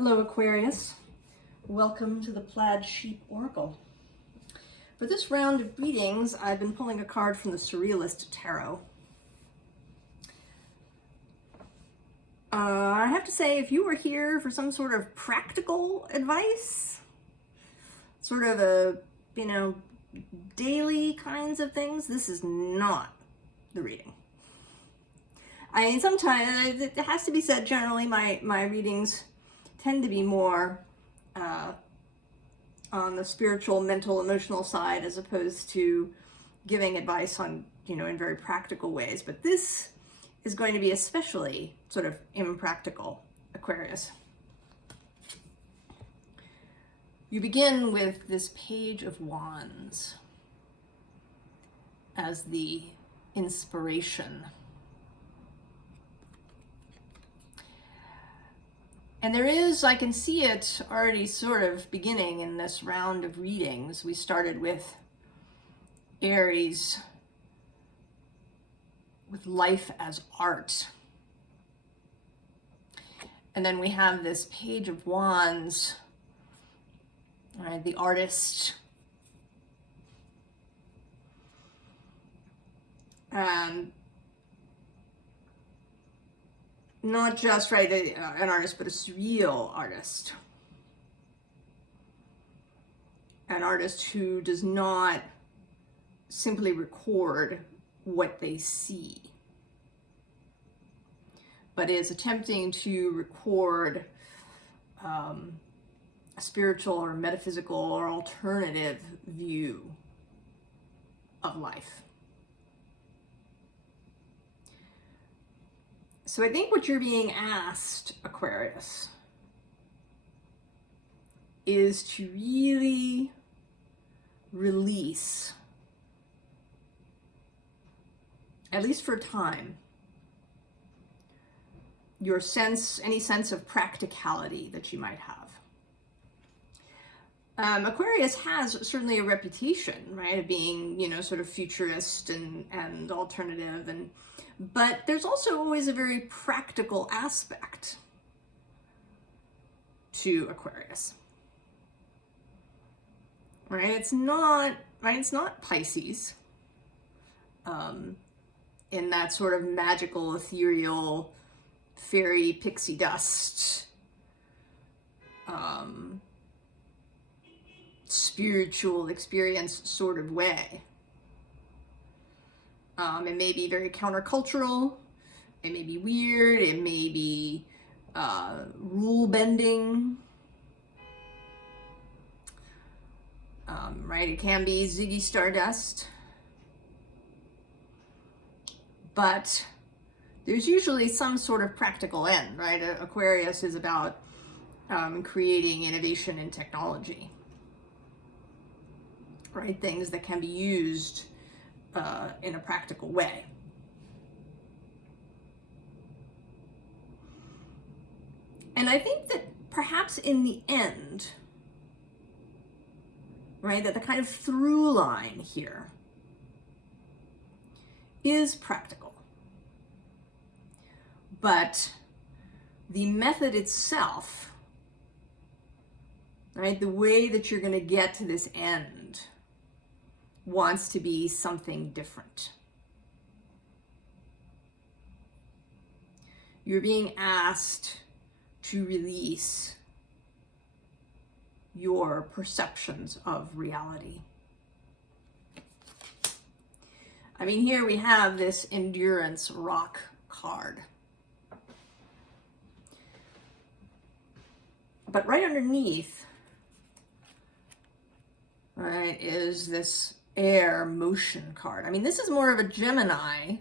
Hello Aquarius, welcome to the Plaid Sheep Oracle. For this round of readings, I've been pulling a card from the Surrealist Tarot. I have to say, if you were here for some sort of practical advice, sort of a, daily kinds of things, this is not the reading. I mean, sometimes, it has to be said, generally my readings tend to be more on the spiritual, mental, emotional side as opposed to giving advice on, in very practical ways. But this is going to be especially sort of impractical, Aquarius. You begin with this Page of Wands as the inspiration. And there is, I can see it already sort of beginning in this round of readings. We started with Aries, with life as art. And then we have this Page of Wands, right, the artist. And not just, right, an artist, but a surreal artist. An artist who does not simply record what they see, but is attempting to record a spiritual or metaphysical or alternative view of life. So I think what you're being asked, Aquarius, is to really release, at least for a time, your any sense of practicality that you might have. Aquarius has certainly a reputation, right, of being, sort of futurist and alternative, but there's also always a very practical aspect to Aquarius, right? It's not Pisces, in that sort of magical, ethereal, fairy pixie dust, spiritual experience sort of way. It may be very countercultural, it may be weird, it may be rule bending, right? It can be Ziggy Stardust, but there's usually some sort of practical end, right? Aquarius is about creating innovation in technology, right? Things that can be used in a practical way. And I think that perhaps in the end, right, that the kind of through line here is practical. But the method itself, right, the way that you're going to get to this end wants to be something different. You're being asked to release your perceptions of reality. I mean, here we have this Endurance Rock card. But right underneath, right, is this Air Motion card. I mean, this is more of a Gemini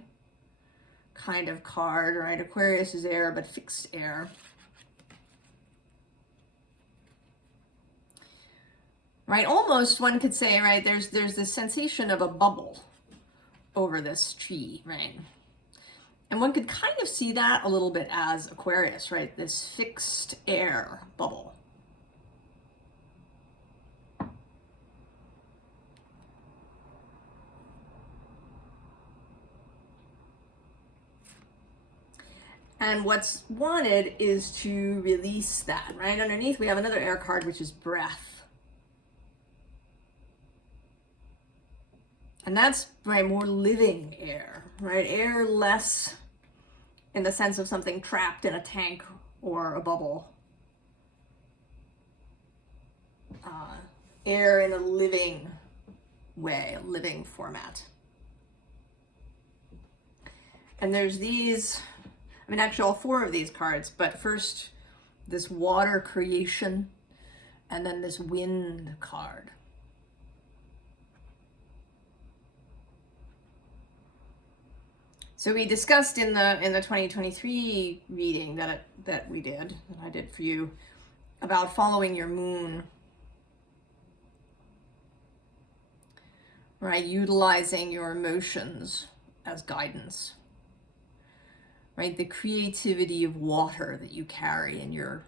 kind of card, right? Aquarius is air, but fixed air. Right, almost one could say, right, there's this sensation of a bubble over this tree, right? And one could kind of see that a little bit as Aquarius, right? This fixed air bubble. And what's wanted is to release that, right? Underneath, we have another air card, which is breath. And that's, right, more living air, right? Air less in the sense of something trapped in a tank or a bubble. Air in a living way, a living format. And there's these, I mean, actually all 4 of these cards, but first this water creation, and then this wind card. So we discussed in the 2023 reading that we did, that I did for you, about following your moon, right? Utilizing your emotions as guidance, right? The creativity of water that you carry in your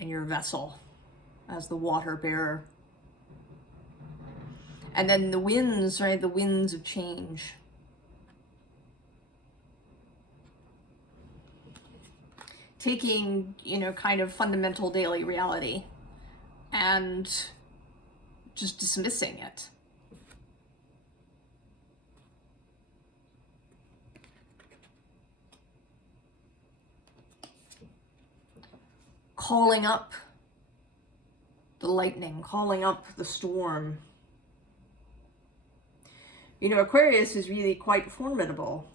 vessel as the water bearer. And then the winds, right? The winds of change. Taking, kind of fundamental daily reality and just dismissing it. Calling up the lightning, calling up the storm. Aquarius is really quite formidable.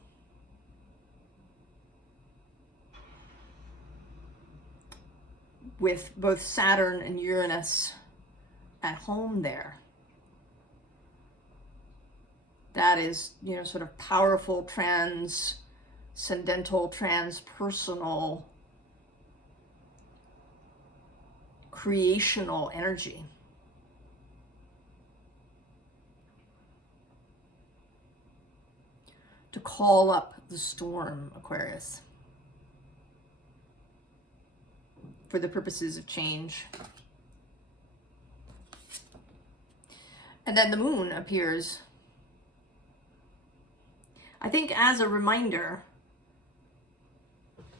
With both Saturn and Uranus at home there. That is, sort of powerful, transcendental, transpersonal, creational energy. To call up the storm, Aquarius, for the purposes of change. And then the moon appears, I think, as a reminder,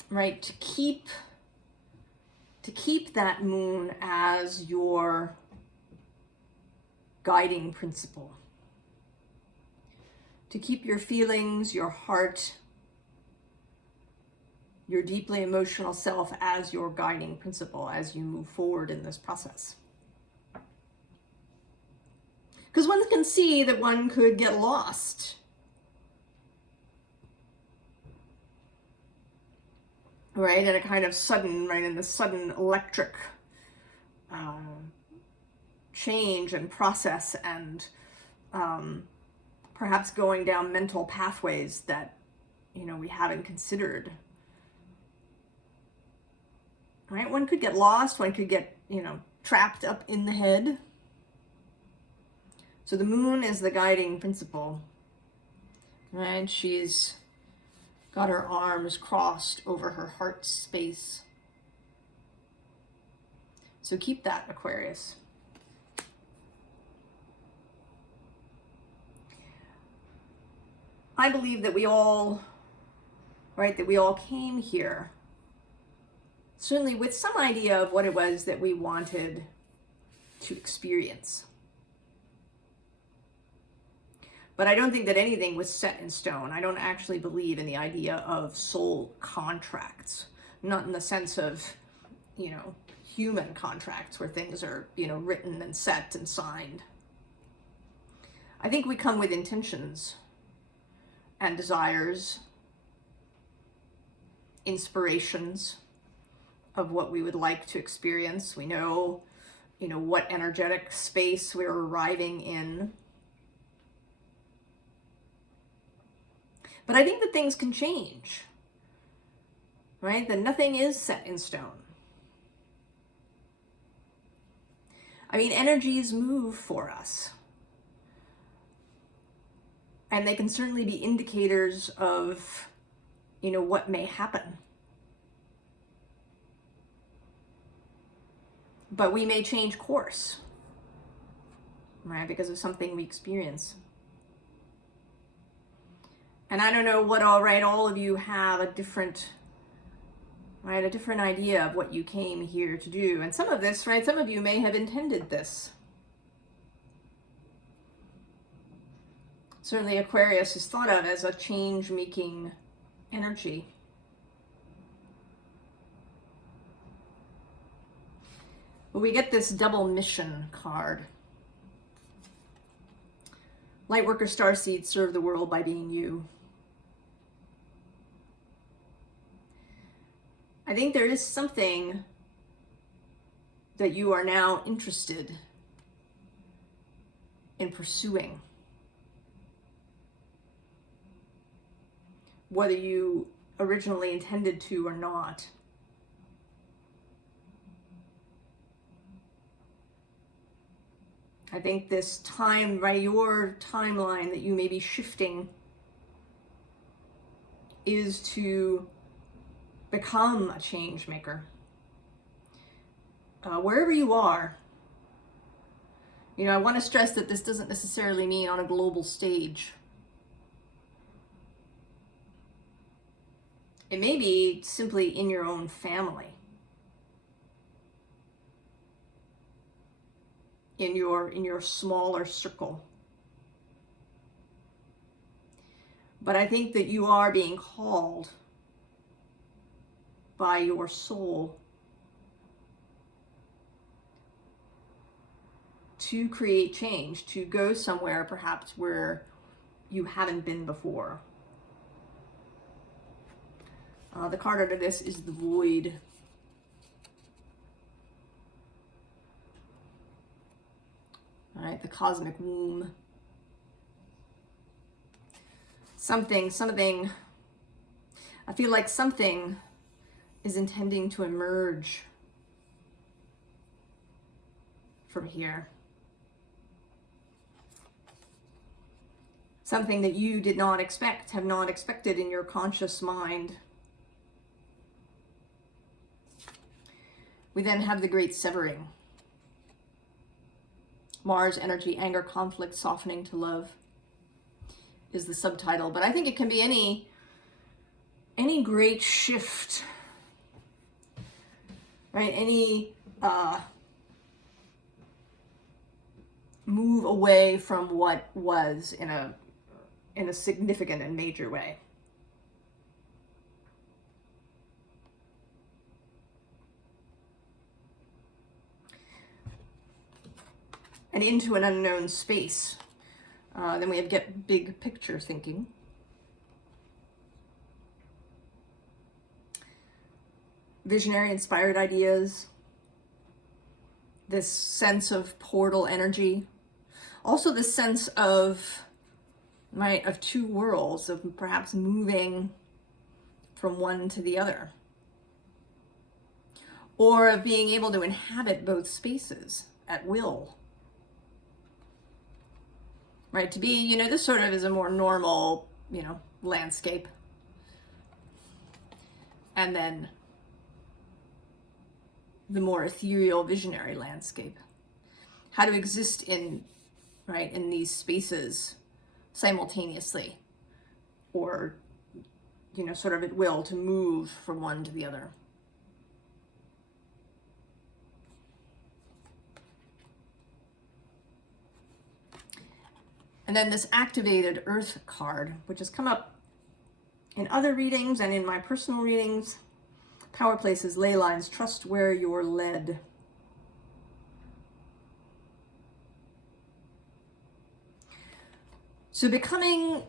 right, to keep that moon as your guiding principle. To keep your feelings, your heart, your deeply emotional self as your guiding principle as you move forward in this process. Because one can see that one could get lost. Right, in a kind of sudden, right, in the sudden electric change and process, and perhaps going down mental pathways that, we haven't considered. Right, one could get lost, one could get, trapped up in the head. So the moon is the guiding principle, right? She's got her arms crossed over her heart space. So keep that, Aquarius. I believe that we all, right, that we all came here certainly with some idea of what it was that we wanted to experience. But I don't think that anything was set in stone. I don't actually believe in the idea of soul contracts, not in the sense of, human contracts where things are, written and set and signed. I think we come with intentions and desires, inspirations of what we would like to experience. We know, what energetic space we're arriving in. But I think that things can change, right? That nothing is set in stone. I mean, energies move for us. And they can certainly be indicators of, what may happen. But we may change course, right? Because of something we experience. And I don't know what, all of you have a different right? A different idea of what you came here to do. And some of this, right, some of you may have intended this. Certainly Aquarius is thought of as a change-making energy. But we get this double mission card. Lightworker Starseed, serve the world by being you. I think there is something that you are now interested in pursuing. Whether you originally intended to or not. I think this time, right, your timeline that you may be shifting is to become a change maker. Wherever you are, you know, I want to stress that this doesn't necessarily mean on a global stage. It may be simply in your own family. In your smaller circle. But I think that you are being called by your soul to create change, to go somewhere perhaps where you haven't been before. The card under this is the Void. All right, the cosmic womb. Something, I feel like something is intending to emerge from here. Something that you did not expect, have not expected in your conscious mind. We then have the great severing. Mars, energy, anger, conflict, softening to love is the subtitle. But I think it can be any great shift, right? Any move away from what was in a significant and major way. And into an unknown space. Then we have get big picture thinking. Visionary inspired ideas. This sense of portal energy. Also this sense of, right, of two worlds, of perhaps moving from one to the other. Or of being able to inhabit both spaces at will. Right, to be, you know, this sort of is a more normal, you know, landscape. And then the more ethereal, visionary landscape. How to exist in, right, in these spaces simultaneously. Or, you know, sort of at will to move from one to the other. And then this activated Earth card, which has come up in other readings and in my personal readings. Power places, ley lines, trust where you're led. So becoming,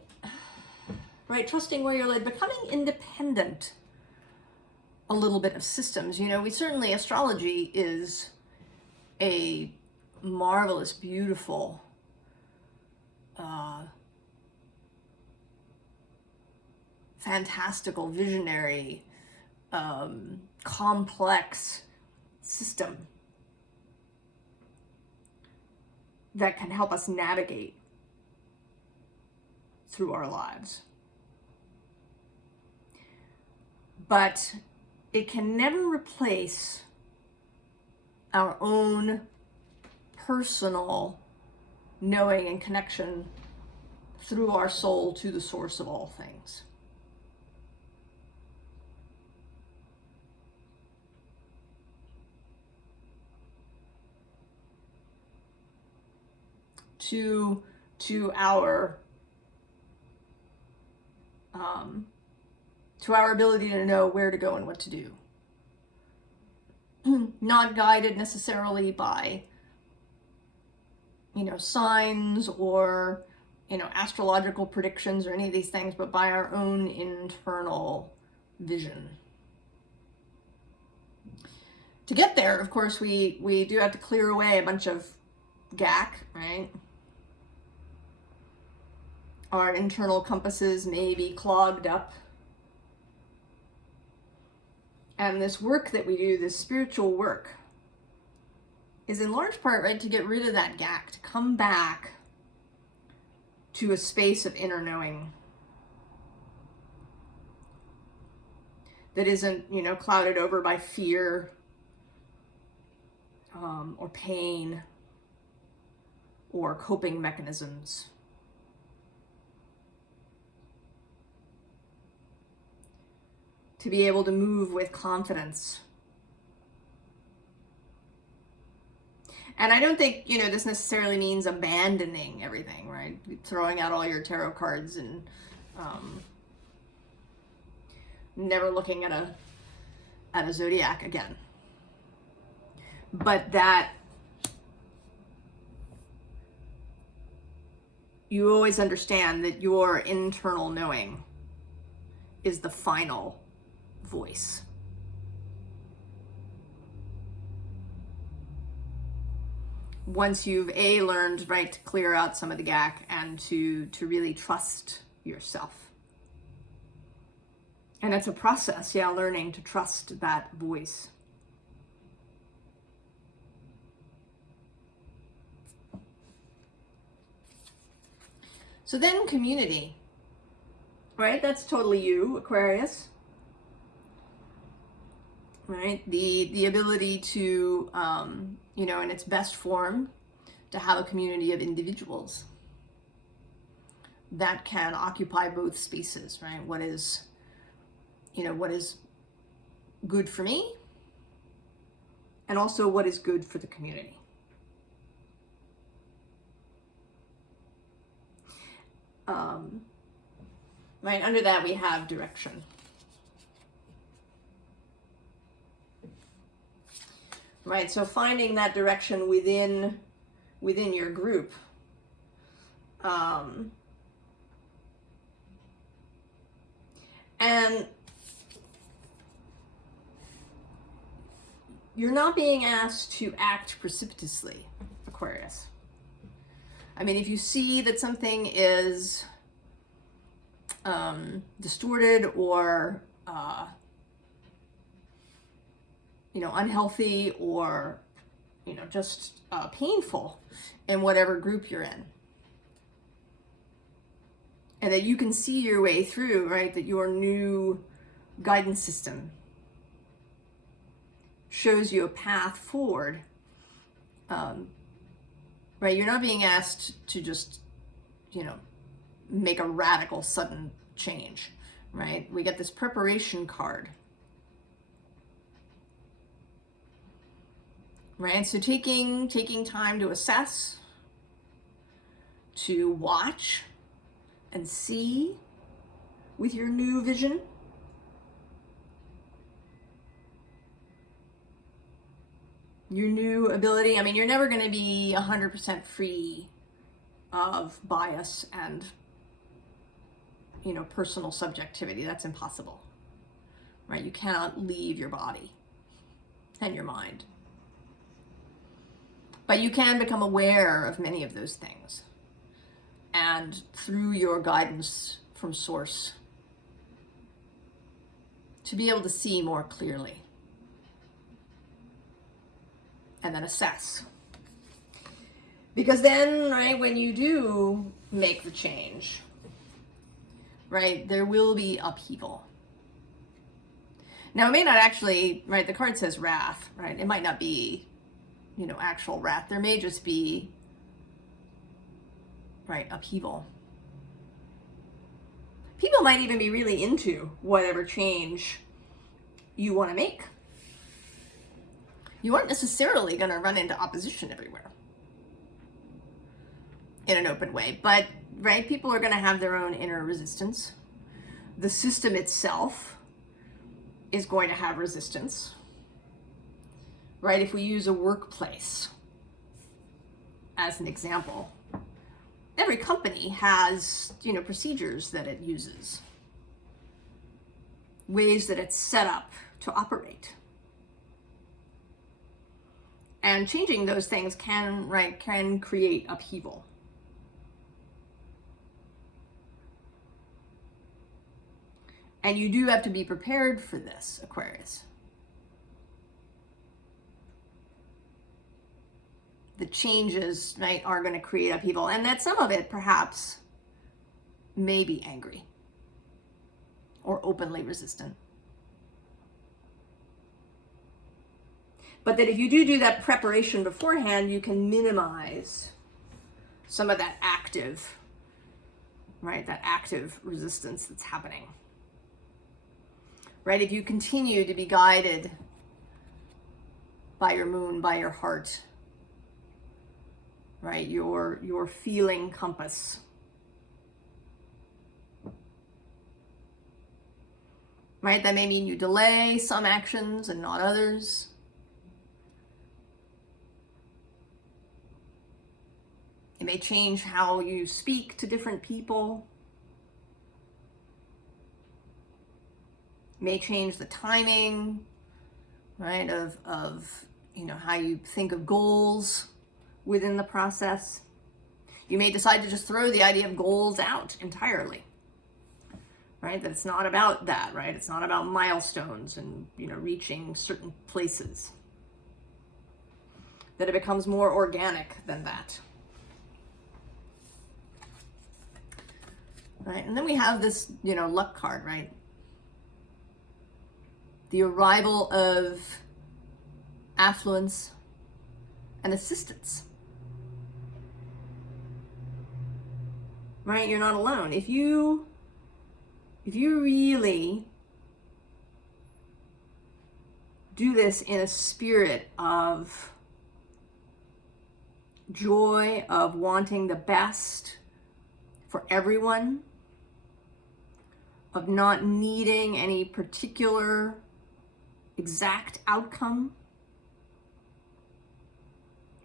right, trusting where you're led, becoming independent a little bit of systems. You know, we certainly, astrology is a marvelous, beautiful, fantastical, visionary, complex system that can help us navigate through our lives. But it can never replace our own personal knowing and connection through our soul to the source of all things. to our ability to know where to go and what to do. Not guided necessarily by, signs or, astrological predictions or any of these things, but by our own internal vision. To get there, of course, we do have to clear away a bunch of gack, right? Our internal compasses may be clogged up. And this work that we do, this spiritual work, is in large part, right, to get rid of that gack, to come back to a space of inner knowing that isn't, clouded over by fear or pain or coping mechanisms. To be able to move with confidence. And I don't think, this necessarily means abandoning everything, right? Throwing out all your tarot cards and never looking at a zodiac again. But that you always understand that your internal knowing is the final voice. Once you've learned, right, to clear out some of the gack and to really trust yourself. And it's a process, learning to trust that voice. So then community, right? That's totally you, Aquarius. Right? The ability to, in its best form, to have a community of individuals that can occupy both spaces, right? What is good for me, and also what is good for the community. Right, under that we have direction. Right, so finding that direction within your group. And you're not being asked to act precipitously, Aquarius. I mean, if you see that something is distorted or unhealthy or just painful in whatever group you're in, and that you can see your way through, right, that your new guidance system shows you a path forward, right? You're not being asked to just make a radical sudden change, right? We get this preparation card, right? So taking time to assess, to watch and see with your new vision. Your new ability. I mean, you're never going to be 100% free of bias and personal subjectivity. That's impossible, right? You cannot leave your body and your mind. But you can become aware of many of those things. And through your guidance from source, to be able to see more clearly. And then assess. Because then, right, when you do make the change, right, there will be upheaval. Now, it may not actually, right, the card says wrath, right? It might not be, actual wrath. There may just be, right, upheaval. People might even be really into whatever change you want to make. You aren't necessarily going to run into opposition everywhere. in an open way. But, right, people are going to have their own inner resistance. The system itself is going to have resistance, right? If we use a workplace as an example, every company has, you know, procedures that it uses, ways that it's set up to operate. And changing those things can create upheaval. And you do have to be prepared for this, Aquarius. The changes, right, are going to create upheaval, and that some of it perhaps may be angry or openly resistant. But that if you do that preparation beforehand, you can minimize some of that active, right, that active resistance that's happening. Right, if you continue to be guided by your moon, by your heart, right, your feeling compass, right, that may mean you delay some actions and not others. It may change how you speak to different people. It may change the timing, right, of you know, how you think of goals within the process. You may decide to just throw the idea of goals out entirely, right? That it's not about that, right? It's not about milestones and, you know, reaching certain places. That it becomes more organic than that. Right? And then we have this, you know, luck card, right? The arrival of affluence and assistance. Right? You're not alone. If you really do this in a spirit of joy, of wanting the best for everyone, of not needing any particular exact outcome,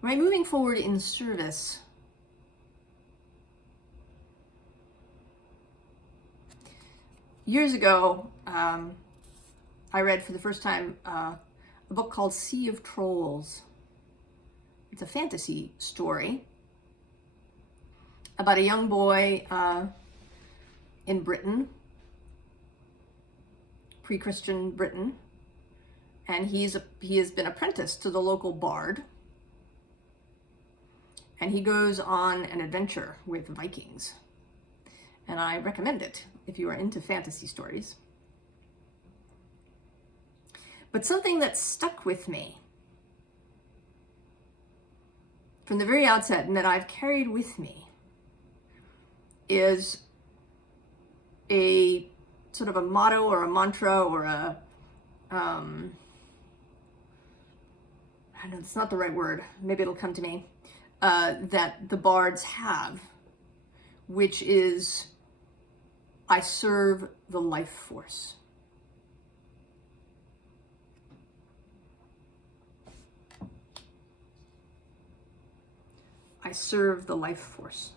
right? Moving forward in service. Years ago, I read for the first time a book called Sea of Trolls. It's a fantasy story about a young boy in Britain, pre-Christian Britain, and he has been apprenticed to the local bard, and he goes on an adventure with Vikings. And I recommend it if you are into fantasy stories. But something that stuck with me from the very outset and that I've carried with me is a sort of a motto or a mantra or a, I don't know, it's not the right word, maybe it'll come to me, that the bards have, which is, I serve the life force. I serve the life force.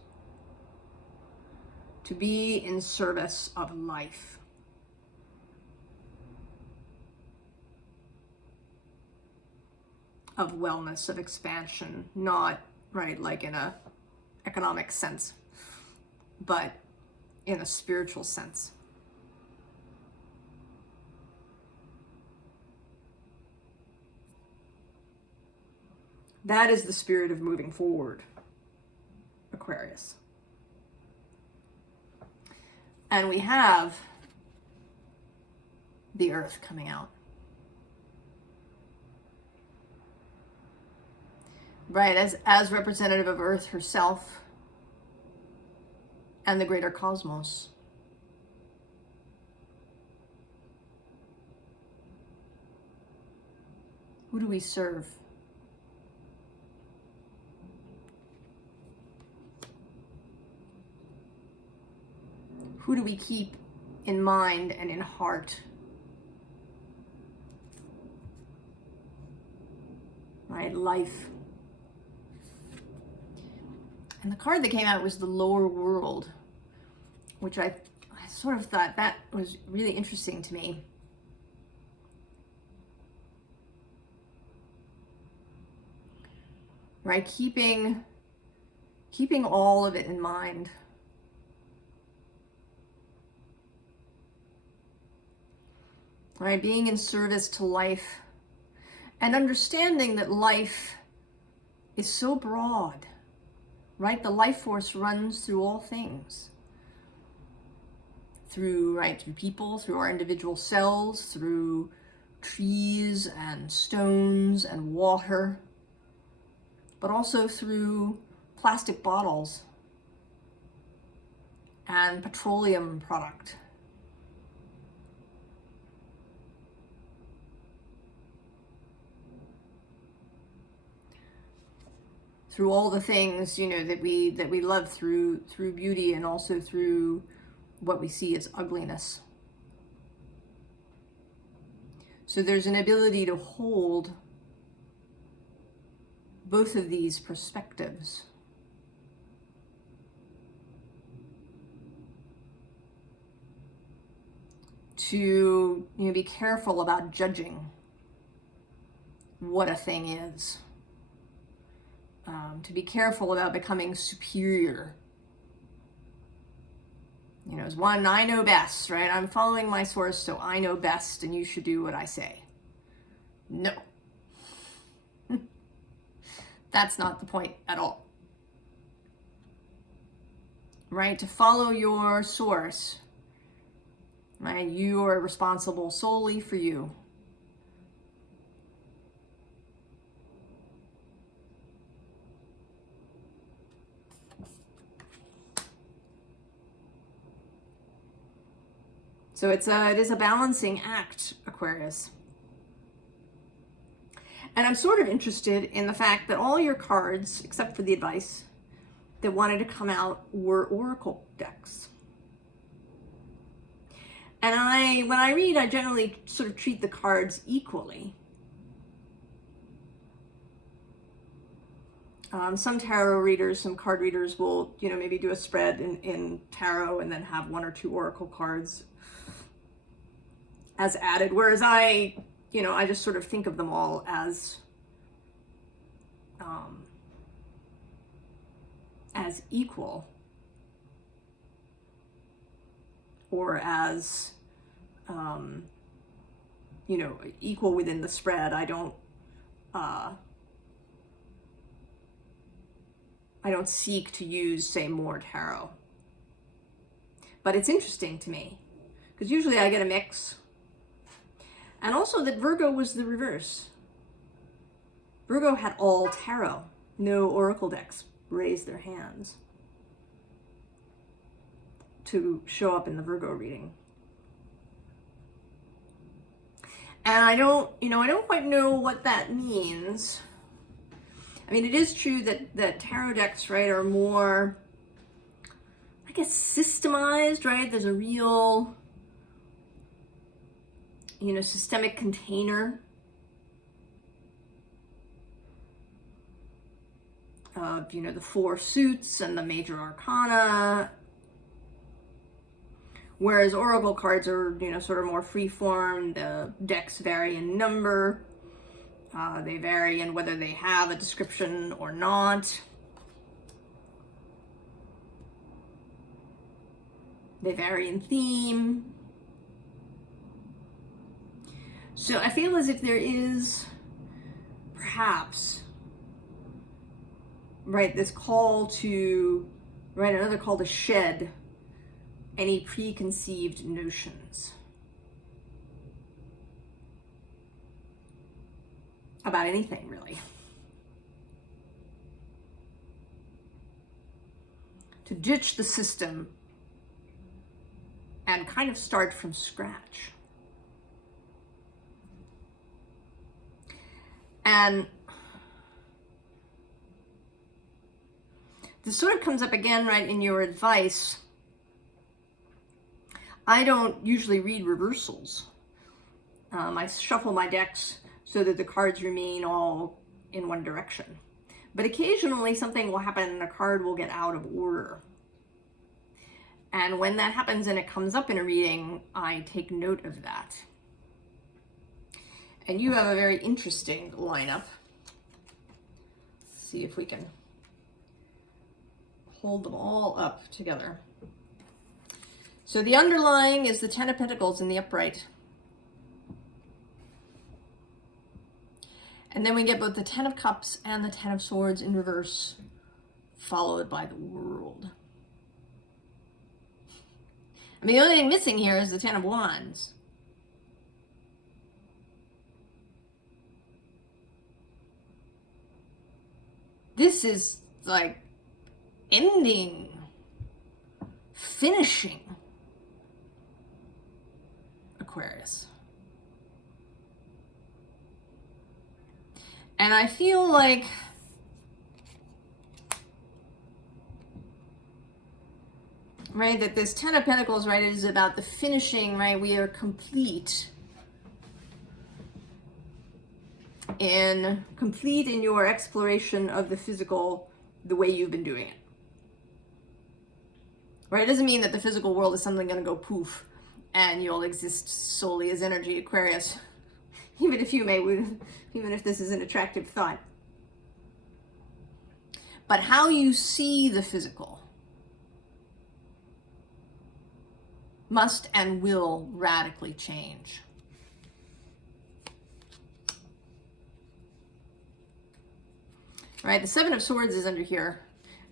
To be in service of life. Of wellness, of expansion, not, right, like in a economic sense, but in a spiritual sense. That is the spirit of moving forward, Aquarius. And we have the earth coming out. Right, as representative of Earth herself and the greater cosmos. Who do we serve? Who do we keep in mind and in heart? Right, life. And the card that came out was the lower world, which I sort of thought that was really interesting to me. Right, keeping all of it in mind. Right, being in service to life and understanding that life is so broad, right? The life force runs through all things. Through people, through our individual cells, through trees and stones and water, but also through plastic bottles and petroleum product. Through all the things, that we love, through beauty, and also through what we see as ugliness. So there's an ability to hold both of these perspectives. To be careful about judging what a thing is. To be careful about becoming superior. As one, I know best, right? I'm following my source, so I know best, and you should do what I say. No. That's not the point at all. Right? To follow your source, right? You are responsible solely for you. So it is a balancing act, Aquarius. And I'm sort of interested in the fact that all your cards, except for the advice, that wanted to come out were oracle decks. And when I read, I generally sort of treat the cards equally. Some tarot readers, some card readers will, maybe do a spread in tarot and then have one or two oracle cards as added. Whereas I just sort of think of them all as equal, or as equal within the spread. I don't seek to use, say, more tarot. But it's interesting to me because usually I get a mix. And also that Virgo was the reverse. Virgo had all tarot, no oracle decks raised their hands to show up in the Virgo reading. And I don't quite know what that means. I mean, it is true that tarot decks, right, are more, I guess, systemized, right? There's a real, systemic container of, the four suits and the major arcana. Whereas oracle cards are, sort of more free-form. The decks vary in number. They vary in whether they have a description or not. They vary in theme. So I feel as if there is perhaps, right, this call to, right, another call to shed any preconceived notions about anything, really. To ditch the system and kind of start from scratch. And this sort of comes up again, right, in your advice I don't usually read reversals. I shuffle my decks so that the cards remain all in one direction. But occasionally something will happen and a card will get out of order. And when that happens and it comes up in a reading, I take note of that. And you have a very interesting lineup. Let's see if we can hold them all up together. So the underlying is the Ten of Pentacles in the upright. And then we get both the Ten of Cups and the Ten of Swords in reverse, followed by the World. I mean, the only thing missing here is the Ten of Wands. This is like ending, finishing Aquarius. And I feel like right, that this Ten of Pentacles, right, is about the finishing, right? We are complete in your exploration of the physical the way you've been doing it. Right? It doesn't mean that the physical world is suddenly going to go poof and you'll exist solely as energy, Aquarius. Even if this is an attractive thought. But how you see the physical must and will radically change. Right, the Seven of Swords is under here,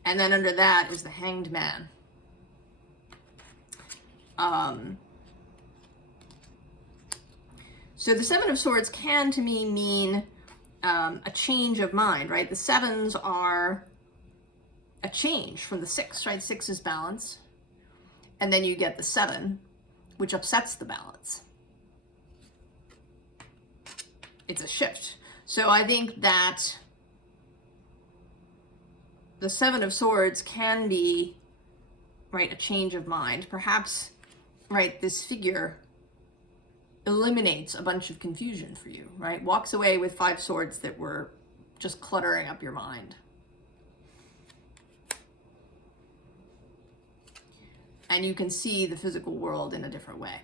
and then under that is the Hanged Man. So the Seven of Swords can, to me, mean a change of mind, right? The sevens are a change from the six, right? Six is balance. And then you get the seven, which upsets the balance. It's a shift. So I think that the Seven of Swords can be, right, a change of mind. Perhaps, right, this figure eliminates a bunch of confusion for you, right? Walks away with five swords that were just cluttering up your mind. And you can see the physical world in a different way.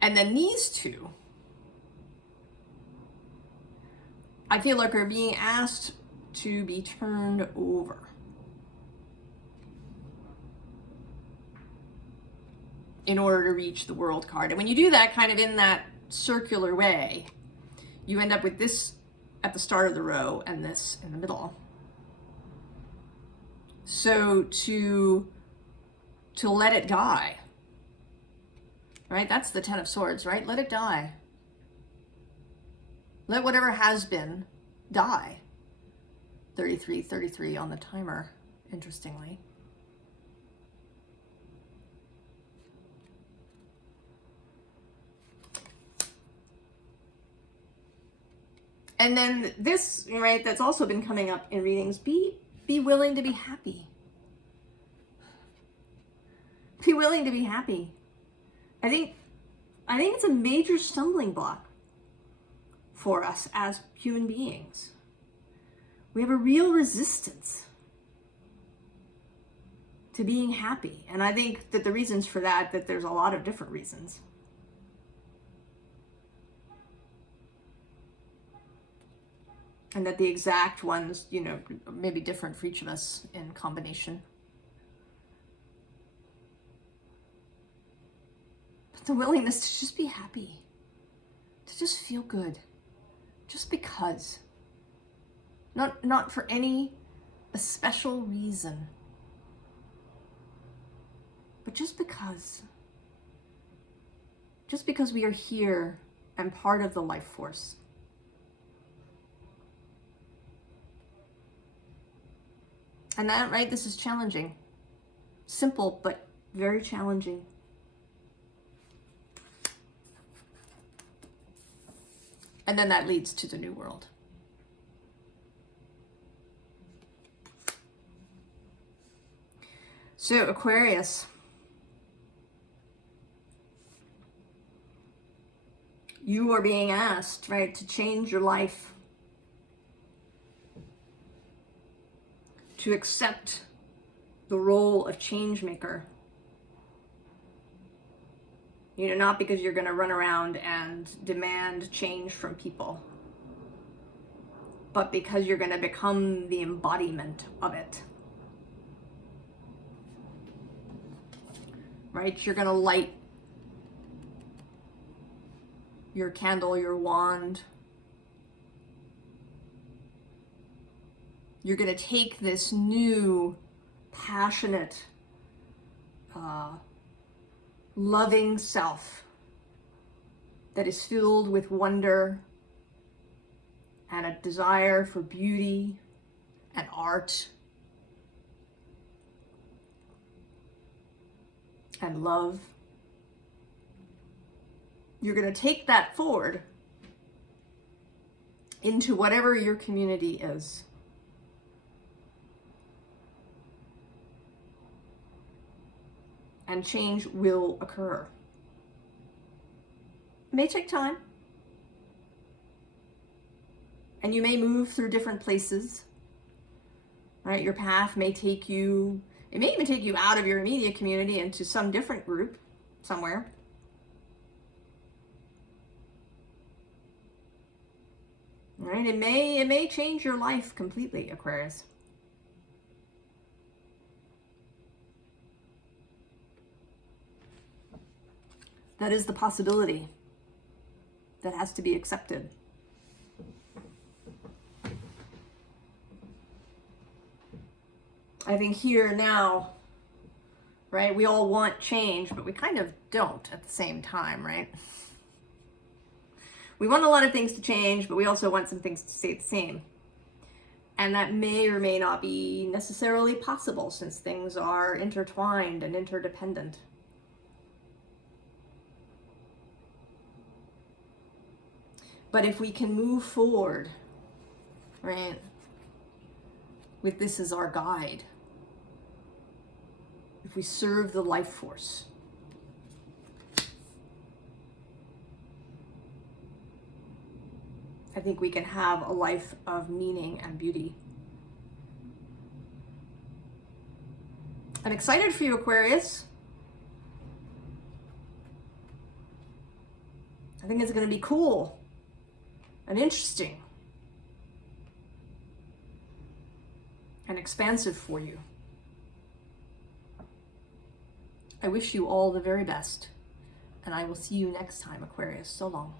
And then these two, I feel like, are being asked to be turned over. In order to reach the World card. And when you do that kind of in that circular way, you end up with this at the start of the row and this in the middle. So to let it die, right? That's the Ten of Swords, right? Let it die. Let whatever has been die. 33 on the timer, interestingly. And then this, right, that's also been coming up in readings, be willing to be happy. Be willing to be happy. I think it's a major stumbling block for us as human beings. We have a real resistance to being happy. And I think that the reasons for that there's a lot of different reasons. And that the exact ones, you know, may be different for each of us in combination. But the willingness to just be happy, to just feel good, just because. Not for any special reason, but just because. Just because we are here and part of the life force. And that, right, this is challenging. Simple, but very challenging. And then that leads to the New World. So Aquarius, you are being asked, right, to change your life, to accept the role of change maker. You know, not because you're going to run around and demand change from people, but because you're going to become the embodiment of it. Right? You're going to light your candle, your wand. You're going to take this new, passionate, loving self that is filled with wonder and a desire for beauty and art and love. You're going to take that forward into whatever your community is. And change will occur. It may take time. And you may move through different places. Right? Your path may take you, it may even take you out of your immediate community into some different group somewhere. Right? It may change your life completely, Aquarius. That is the possibility that has to be accepted. I think here now, right, we all want change, but we kind of don't at the same time, right? We want a lot of things to change, but we also want some things to stay the same. And that may or may not be necessarily possible since things are intertwined and interdependent. But if we can move forward, right, with this as our guide, if we serve the life force, I think we can have a life of meaning and beauty. I'm excited for you, Aquarius. I think it's going to be cool and interesting and expansive for you. I wish you all the very best, and I will see you next time, Aquarius. So long.